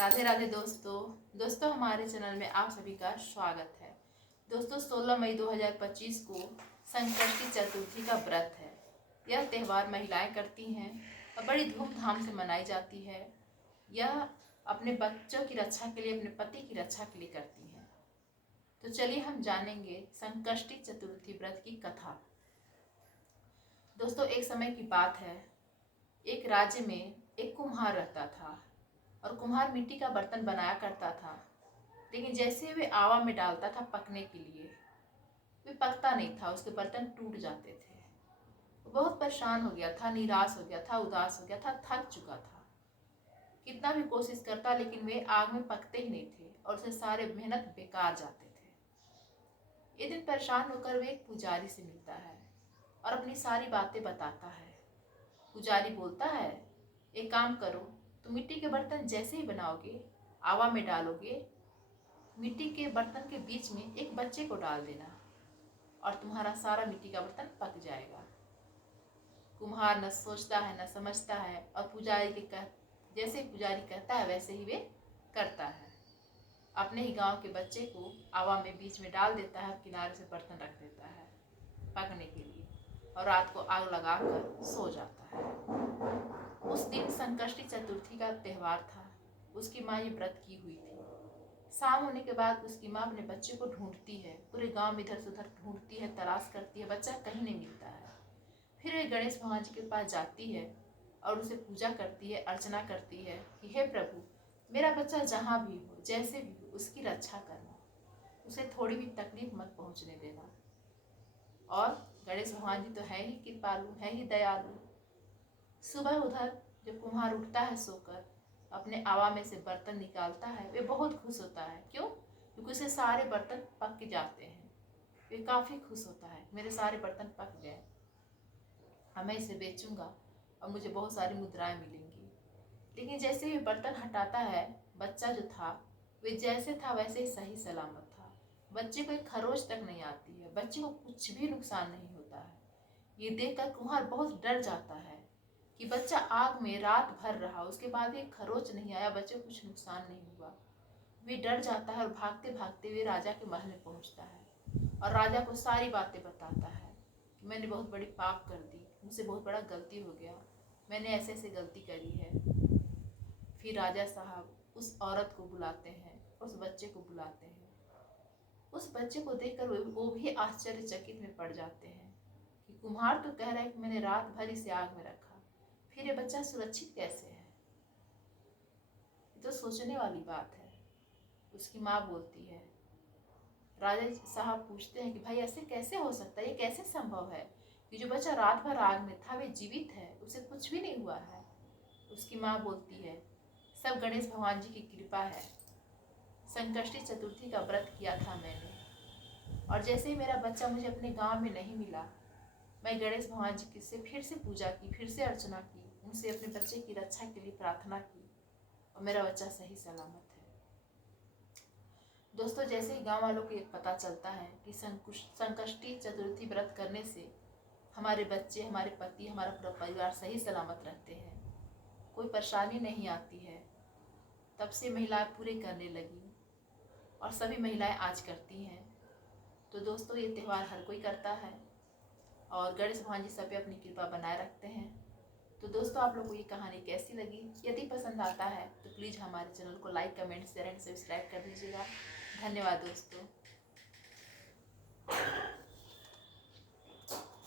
राधे राधे दोस्तों हमारे चैनल में आप सभी का स्वागत है। दोस्तों 16 मई 2025 को संकष्टी चतुर्थी का व्रत है। यह त्यौहार महिलाएं करती हैं और बड़ी धूमधाम से मनाई जाती है। यह अपने बच्चों की रक्षा के लिए, अपने पति की रक्षा के लिए करती हैं। तो चलिए हम जानेंगे संकष्टी चतुर्थी व्रत की कथा। दोस्तों एक समय की बात है, एक राज्य में एक कुम्हार रहता था और कुम्हार मिट्टी का बर्तन बनाया करता था। लेकिन जैसे वे आवा में डालता था पकने के लिए, वे पकता नहीं था, उसके बर्तन टूट जाते थे। वो बहुत परेशान हो गया था, निराश हो गया था, उदास हो गया था, थक चुका था। कितना भी कोशिश करता लेकिन वे आग में पकते ही नहीं थे और उसे सारे मेहनत बेकार जाते थे। एक दिन परेशान होकर वे एक पुजारी से मिलता है और अपनी सारी बातें बताता है। पुजारी बोलता है, एक काम करो, तुम मिट्टी के बर्तन जैसे ही बनाओगे, आवा में डालोगे, मिट्टी के बर्तन के बीच में एक बच्चे को डाल देना और तुम्हारा सारा मिट्टी का बर्तन पक जाएगा। कुम्हार न सोचता है न समझता है और जैसे पुजारी कहता है वैसे ही वे करता है। अपने ही गांव के बच्चे को आवा में बीच में डाल देता है, किनारे से बर्तन रख देता है पकने के लिए और रात को आग लगाकर सो जाता है। उस दिन संकष्टी चतुर्थी का त्यौहार था। उसकी माँ ये व्रत की हुई थी। शाम होने के बाद उसकी माँ अपने बच्चे को ढूंढती है, पूरे गांव में इधर से उधर ढूंढती है, तलाश करती है, बच्चा कहीं नहीं मिलता है। फिर वे गणेश भगवान जी के पास जाती है और उसे पूजा करती है, अर्चना करती है कि हे प्रभु, मेरा बच्चा जहाँ भी हो, जैसे भी हो, उसकी रक्षा करना, उसे थोड़ी भी तकलीफ मत पहुँचने देना। और गणेश भगवान जी तो है ही कृपालु, है ही दयालु। सुबह उधर जब कुम्हार उठता है सोकर, अपने आवा में से बर्तन निकालता है, वे बहुत खुश होता है। क्यों? क्योंकि उसे सारे बर्तन पक जाते हैं। वे काफ़ी खुश होता है, मेरे सारे बर्तन पक गए, अब मैं इसे बेचूंगा और मुझे बहुत सारी मुद्राएं मिलेंगी। लेकिन जैसे ही बर्तन हटाता है, बच्चा जो था वे जैसे था वैसे ही सही सलामत था। बच्चे को एक खरोच तक नहीं आती है, बच्चे को कुछ भी नुकसान नहीं होता है। ये देखकर कुम्हार बहुत डर जाता है कि बच्चा आग में रात भर रहा, उसके बाद एक खरोच नहीं आया, बच्चे को कुछ नुकसान नहीं हुआ। वे डर जाता है और भागते भागते वे राजा के महल में पहुंचता है और राजा को सारी बातें बताता है कि मैंने बहुत बड़ी पाप कर दी, मुझसे बहुत बड़ा गलती हो गया, मैंने ऐसे ऐसे गलती करी है। फिर राजा साहब उस औरत को बुलाते हैं, उस बच्चे को बुलाते हैं। उस बच्चे को देखकर वो भी आश्चर्यचकित में पड़ जाते हैं कि कुम्हार तो कह रहा है कि मैंने रात भर इसे आग में रखा, फिर ये बच्चा सुरक्षित कैसे है? ये तो सोचने वाली बात है। उसकी माँ बोलती है, राजा साहब पूछते हैं कि भाई ऐसे कैसे हो सकता है, ये कैसे संभव है कि जो बच्चा रात भर आग में था वे जीवित है, उसे कुछ भी नहीं हुआ है? उसकी माँ बोलती है, सब गणेश भगवान जी की कृपा है। संकष्टी चतुर्थी का व्रत किया था मैंने और जैसे ही मेरा बच्चा मुझे अपने गांव में नहीं मिला, मैं गणेश भगवान जी की से फिर से पूजा की, फिर से अर्चना की, उनसे अपने बच्चे की रक्षा के लिए प्रार्थना की और मेरा बच्चा सही सलामत है। दोस्तों जैसे ही गांव वालों को ये पता चलता है कि संकष्टी चतुर्थी व्रत करने से हमारे बच्चे, हमारे पति, हमारा पूरा परिवार सही सलामत रहते हैं, कोई परेशानी नहीं आती है, तब से महिलाएं पूरे करने लगी और सभी महिलाएं आज करती हैं। तो दोस्तों ये त्यौहार हर कोई करता है और गणेश भगवान जी सब पे अपनी कृपा बनाए रखते हैं। तो दोस्तों आप लोग को ये कहानी कैसी लगी? यदि पसंद आता है तो प्लीज़ हमारे चैनल को like, comment, share and subscribe कर दीजिएगा। धन्यवाद दोस्तों।